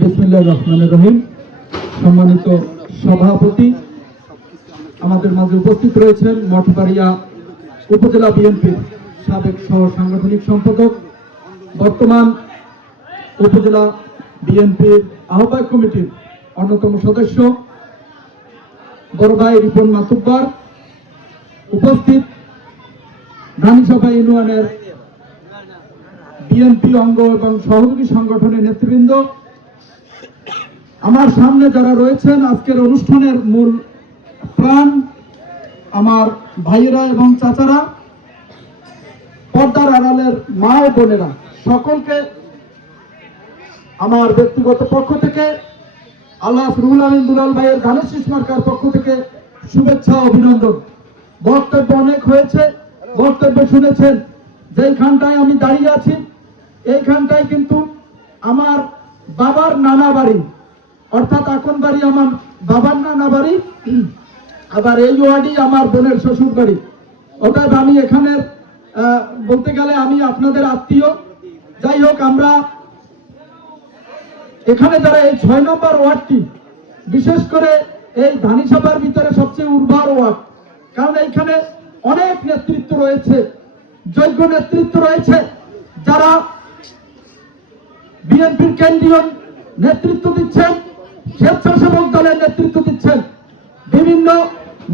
বিসমিল্লাহির রহমানির রহিম। সম্মানিত সভাপতি, আমাদের মাঝে উপস্থিত রয়েছেন মঠবাড়িয়া উপজেলা বিএনপির সাবেক সহ সাংগঠনিক সম্পাদক, বর্তমান উপজেলা বিএনপির আহ্বায়ক কমিটির অন্যতম সদস্য বড় ভাই রিপন মাতুব্বর, উপস্থিত ধানিসভা ইউনিয়নের বিএনপি অঙ্গ এবং সহযোগী সংগঠনের নেতৃবৃন্দ, আমার সামনে যারা রয়েছেন আজকের অনুষ্ঠানের মূল প্রাণ, আমার ভাইয়েরা এবং চাচারা, পর্দার আড়ালের মা ও বোনেরা, সকলকে আমার ব্যক্তিগত পক্ষ থেকে আল্লাহ রুহুল আমিন দুলাল ভাইয়ের ধানের শীষ মার্কার পক্ষ থেকে শুভেচ্ছা অভিনন্দন। বক্তব্য অনেক হয়েছে, বক্তব্য শুনেছেন। যেইখানটায় আমি দাঁড়িয়ে আছি এইখানটায় কিন্তু আমার বাবার নানা বাড়ি, অর্থাৎ এখন বাড়ি আমার বাবার নানা বাড়ি, আবার এই ওয়ার্ডই আমার বোনের শ্বশুর বাড়ি। অর্থাৎ আমি এখানের বলতে গেলে আমি আপনাদের আত্মীয়। যাই হোক, আমরা এখানে যারা এই 6 নম্বর ওয়ার্ডটি, বিশেষ করে এই ধানিসভার ভিতরে সবচেয়ে উর্বর ওয়ার্ড, কারণ এইখানে অনেক নেতৃত্ব রয়েছে, যোগ্য নেতৃত্ব রয়েছে, যারা বিএনপির কেন্দ্রীয় নেতৃত্ব দিচ্ছেন, স্বেচ্ছাসেবক দলের নেতৃত্ব দিচ্ছেন, বিভিন্ন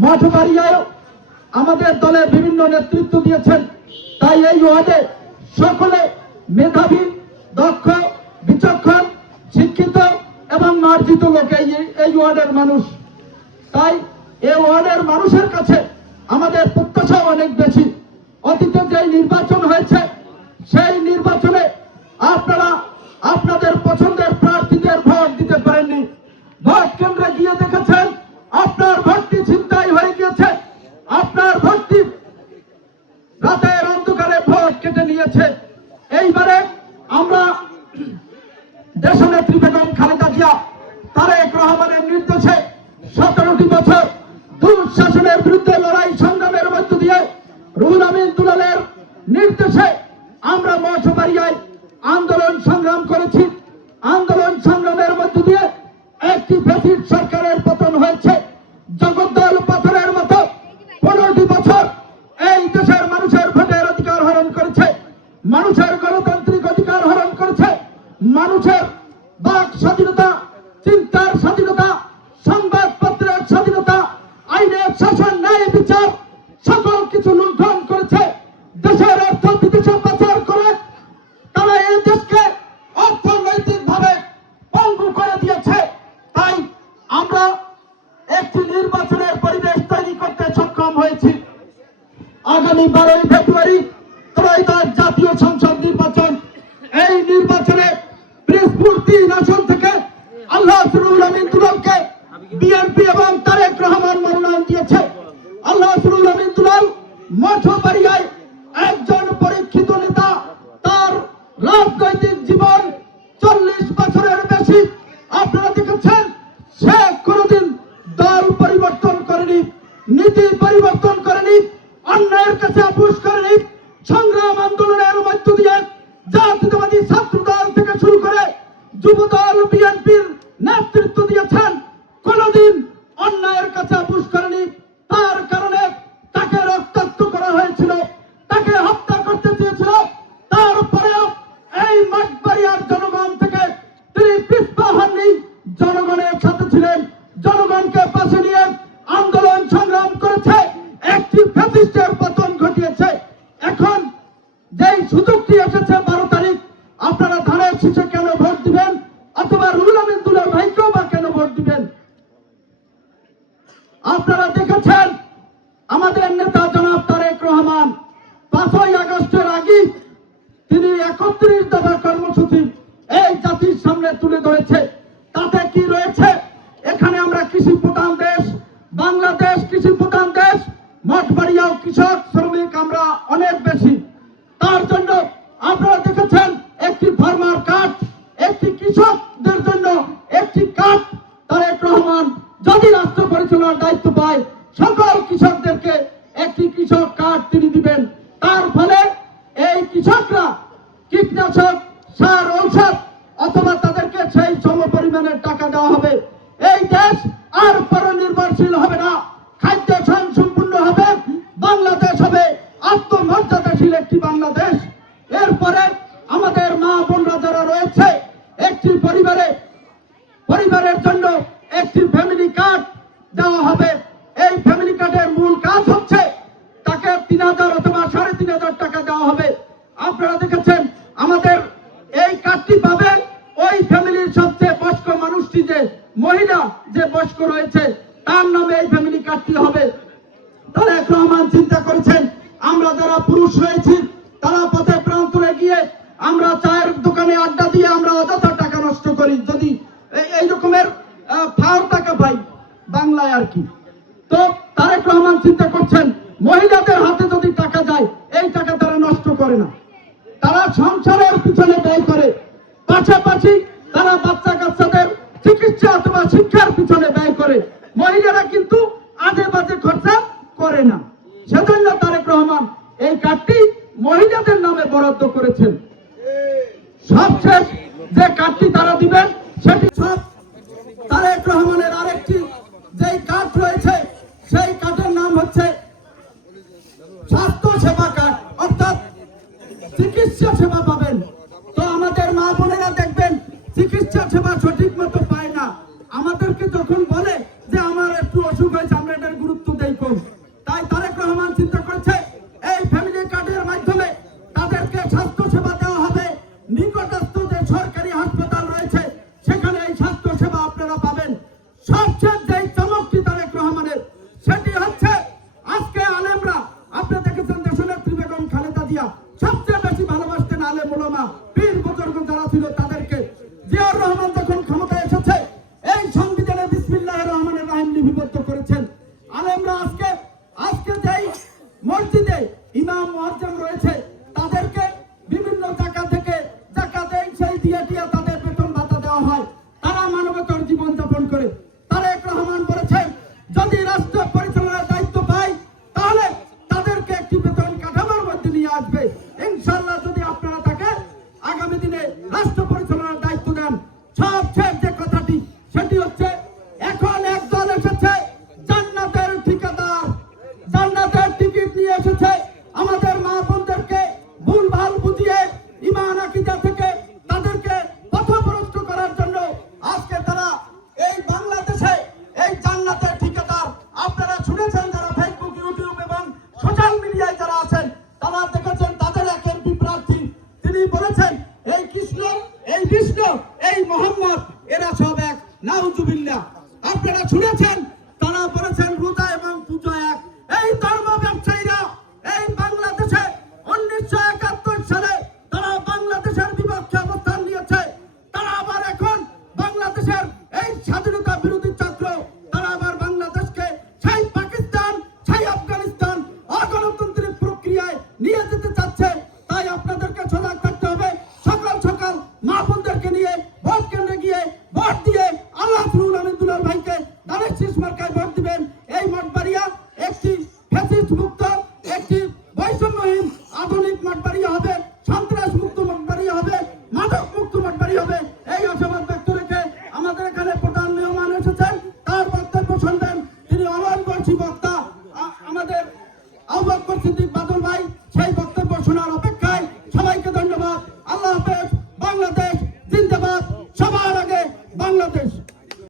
মঠবাড়িয়ায় আমাদের দলের বিভিন্ন নেতৃত্ব দিয়েছেন। তাই এই ওয়ার্ডে সকলে মেধাবী, দক্ষ, বিচক্ষণ, শিক্ষিত এবং মার্জিত লোক এই ওয়ার্ডের মানুষ। তাই এই ওয়ার্ডের মানুষের কাছে আমাদের প্রত্যাশা অনেক বেশি। অতীতে যে নির্বাচন হয়েছে সেই নির্বাচনে আপনারা আপনাদের পছন্দের প্রার্থীদের ভোট দিতে পারেননি। ভোট কেন্দ্রে গিয়ে দেখেছেন আপনার ভোটটি ছিনতাই হয়ে গিয়েছে, আপনার ভোটটি রাতের অন্ধকারে ভোট কেটে নিয়েছে। এইবারে আমরা দেশনেত্রী বেগম খালেদা জিয়া তারেক রহমানের নির্দেশে 17টি বছর দুঃশাসনের বিরুদ্ধে লড়াই সংগ্রামের মধ্য দিয়ে রুহুল আমিন দুলালের নির্দেশে আমরা মঠবাড়িয়ায় আন্দোলন সংগ্রাম করেছি। আন্দোলন সংগ্রামের মধ্য দিয়ে একটি ফ্যাসিস্ট সরকারের পতন হয়েছে। জগদ্দল পাথরের মতো 15টি বছর এই দেশের মানুষের ভোটের অধিকার হরণ করেছে, মানুষের গণতান্ত্রিক অধিকার হরণ করেছে, মানুষের বাক স্বাধীনতা, চিন্তার স্বাধীনতা, সংবাদপত্রের স্বাধীনতা, আইনের শাসন, ন্যায় বিচার সকল কিছু লুণ্ঠন করেছে। দেশের অর্থ বিদেশে পাচার করে তারা এই দেশকে অর্থনৈতিকভাবে পঙ্গু করে দিয়েছে। তাই আমরা একটি নির্বাচনের পরিবেশ তৈরি করতে সক্ষম হয়েছি। আগামী 12ই ফেব্রুয়ারি ত্রয়োদশ জাতীয় সংসদ নির্বাচন। এই নির্বাচনে পিরোজপুর 3 আসন থেকে আল্লাহ রুহুল আমিন দুলালকে বিএনপি এবং তারেক রহমান মনোনয়ন দিয়েছে। আল্লাহ রুহুল আমিন দুলাল মঠবাড়িয়ায় একজন পরীক্ষিত নেতা। তার রাজনৈতিক জীবন 40 বছরের বেশি। আপনারা দেখেছেন সে কোনদিন দল পরিবর্তন করেনি, নীতি পরিবর্তন করেনি, অন্যায়ের কাছে আপোষ করেনি। সংগ্রাম আন্দোলনের মধ্য দিয়ে জাতীয়তাবাদী ছাত্র দল থেকে শুরু করে যুব দল বিএনপির নেতৃত্ব দিয়েছেন, কোনদিন অন্যায়ের কাছে আপোষ করেনি। তার কারণে তাকে রক্তাক্ত করা হয়েছিল, তাকে হত্যা করতে চেয়েছিল। তারপরেও এই মঠবাড়িয়ার জনগণ থেকে তিনি পিছপা হননি, জনগণের সাথে ছিলেন, জনগণকে পাশে নিয়ে আন্দোলন সংগ্রাম করেছে, একটি ফ্যাসিস্টের পতন ঘটিয়েছে। এখন যেই সুযোগটি এসেছে 12 তারিখ, আপনারা ধানের শীষে কেন ভোট দিবেন, অথবা রুহুল আমিন দুলাল ভাইকেও বা কেন ভোট দিবেন? আপনারা দেখেছেন আমাদের নেতা জনাব তারেক রহমান 5ই আগস্টের আগে তিনি 31 দফা কর্মসূচি এই জাতির সামনে তুলে ধরেছে। তাতে কি রয়েছে? এখানে আমরা কৃষি প্রধান দেশ, বাংলাদেশ কৃষি প্রধান দেশ, মঠবাড়িয়াও কৃষক শ্রমিক আমরা অনেক বেশি। তার জন্য আপনারা দেখেছেন একটি ফার্মার কার্ড, একটি কৃষকদের জন্য একটি কার্ড তারেক রহমান যদি রাষ্ট্র পরিচালনার দায়িত্ব পায় সকল কৃষকদেরকে একটি কৃষক কার্ড তিনি দিবেন। তার ফলে এই কৃষকরা কীটনাশক, সার, ঔষধ অথবা তাদেরকে সেই অনুদানের টাকা দেওয়া হবে। এই দেশ আর পরনির্ভরশীল হবে না, খাদ্য সম্পূর্ণ হবে, বাংলাদেশ হবে আত্মমর্যাদাশীল একটি বাংলাদেশ। এরপরে আমাদের মা বোনরা যারা রয়েছে, একটি পরিবারের জন্য একটি ফ্যামিলি কার্ড দেওয়া হবে। এই ফ্যামিলি কার্ডের মূল কাজ হচ্ছে তাকে 3,000 অথবা 3,500 টাকা দেওয়া হবে। আপনারা দেখেছেন আমাদের এই কার্ডটি পাবে ওই ফ্যামিলির সবচেয়ে বয়স্ক মানুষটি, যে মহিলা যে বয়স্ক রয়েছে তার নামে এই ফ্যামিলি কার্ডটি হবে। তারেক রহমান চিন্তা করেছেন আমরা যারা পুরুষ রয়েছি তারা পথে প্রান্তরে গিয়ে আমরা চায়ের দোকানে আড্ডা দিয়ে আমরা অযথা টাকা নষ্ট করি, যদি এই রকমের ফাও টাকা পাই বাংলায় আর কি। তো তারেক রহমান চিন্তা করছেন মহিলাদের হাতে যদি টাকা যায় এই টাকা তারা নষ্ট করে না, তারা সংসারের পিছনে ব্যয় করে, পাশাপাশি তারা বাচ্চা কাচ্চাদের চিকিৎসা অথবা শিক্ষার পিছনে ব্যয় করে। মহিলারা কিন্তু আজে বাজে খরচা করে না। সেজন্য তারেক রহমান এই কার্ডটি মহিলাদের নামে বরাদ্দ করেছেন। সবশেষ যে কার্ডটি তারা দিবেন সেটি সব তারেক রহমানের আরেকটি যে কার্ড রয়েছে সেই কার্ডের নাম হচ্ছে স্বাস্থ্য সেবা কার্ড, অর্থাৎ চিকিৎসা সেবা পাবেন। তো আমাদের মা বোনেরা দেখবেন চিকিৎসা সেবা সঠিক মতো পায় না। আমাদেরকে যখন বলে যে আমার একটু অসুখ হয়েছে আমরা এটার গুরুত্ব দেই কম, তাই তারেক রহমান চিন্তা করেছে এই ফ্যামিলি কার্ডের মাধ্যমে তাদেরকে স্বাস্থ্য সেবা দেওয়া হবে। নিকটস্থ যে সরকারি হাসপাতাল রয়েছে সেখানে এই স্বাস্থ্য সেবা আপনারা পাবেন। সবচেয়ে যে চমকটি তারেক রহমানের সেটি হচ্ছে আজকে আলেমরা, আপনি দেখেছেন দেশনেত্রী বেগম খালেদা জিয়া সবচেয়ে বেশি ভালোবাসতেন আলেম ওলামা পীর বুজুর্গ যারা ছিল তাদেরকে। জিয়াউর রহমান যখন ক্ষমতায় এসেছে এই সংবিধানে বিসমিল্লাহির রহমানির রহিম লিপিবদ্ধ করেছেন। আলেমরা আজকে যেই মসজিদে ইমাম মুয়াজ্জিম রয়েছে তাদেরকে বিভিন্ন জায়গা থেকে জাকাত সেই দিয়ে তাদের বেতন ভাতা দেওয়া হয়, তারা মানবতার জীবন যাপন করে। তারেক রহমান বলেছেন যদি রাষ্ট্র পরিচালনার দায়িত্ব পায় তাহলে তাদেরকে একটি বেতন কাঠামোর মধ্যে নিয়ে আসবে। ইনশাআল্লাহ যদি আপনারা তাকে আগামী দিনে রাষ্ট্র পরিচালনার দায়িত্ব দেন। সবচেয়ে যে কথাটি সেটি হচ্ছে এখন একদল এসেছে জান্নাতের ঠিকাদার, জান্নাতের টিকিট নিয়ে এসেছে আমাদের মা বোনদেরকে ভুলভাল বুঝিয়ে ঈমান আকীদা থেকে তাদেরকে পথভ্রষ্ট করার জন্য আজকে তারা এই বাংলাদেশে এই জান্নাতের ঠিকাদার। আপনারা শুনেছেন যারা ফেসবুক, ইউটিউব এবং সোশ্যাল মিডিয়ায় যারা আছেন তারা দেখেছেন তাদের এক এমপি প্রার্থী তিনি বলেছেন এই কৃষ্ণ, এই বিষ্ণু, এই মোহাম্মদ এরা সব এক, নাউজুবিল্লাহ। আপনারা শুনেছেন তারা বলেছেন রোজা এবং পূজা এক। এই ধর্ম ব্যবসায়ীরা এই বাংলাদেশে 1971 সালে তারা বাংলাদেশের বিপক্ষে অবস্থান নিয়েছে, তারা আবার এখন বাংলাদেশের এই স্বাধীনতা বিরোধী চক্র তারা আবার বাংলাদেশকে সেই পাকিস্তান, সেই আফগানিস্তান অগণতান্ত্রিক প্রক্রিয়ায় নিয়ে যেতে চাচ্ছে। তাই আপনাদেরকে সজাগ থাকতে হবে। সকাল সকাল মা বোনদেরকে নিয়ে ভোট কেন্দ্রে গিয়ে ভোট দিয়ে আল্লাহ আমিনুল্লাহ ভাইকে ধানের শীষ মার্কায় ভোট দিবেন। এই মঠবাড়িয়া একটি ফ্যাসিস্ট মুক্ত, একটি বৈষম্যহীন আধুনিক মঠবাড়িয়া হবে, সন্ত্রাস মুক্ত মঠবাড়িয়া হবে, মাদক মুক্ত মঠবাড়িয়া হবে। এই আশাবাদ ব্যক্ত রেখে আমাদের এখানে প্রধান মেহমান এসেছেন, তার বক্তব্য শুনবেন তিনি অলংবর্ষী বক্তা আমাদের আবু বকর সিদ্দিক বাদল ভাই, সেই বক্তব্য শোনার অপেক্ষায়। সবাইকে ধন্যবাদ। আল্লাহ হাফেজ। বাংলাদেশ জিন্দাবাদ। সবার আগে বাংলাদেশ।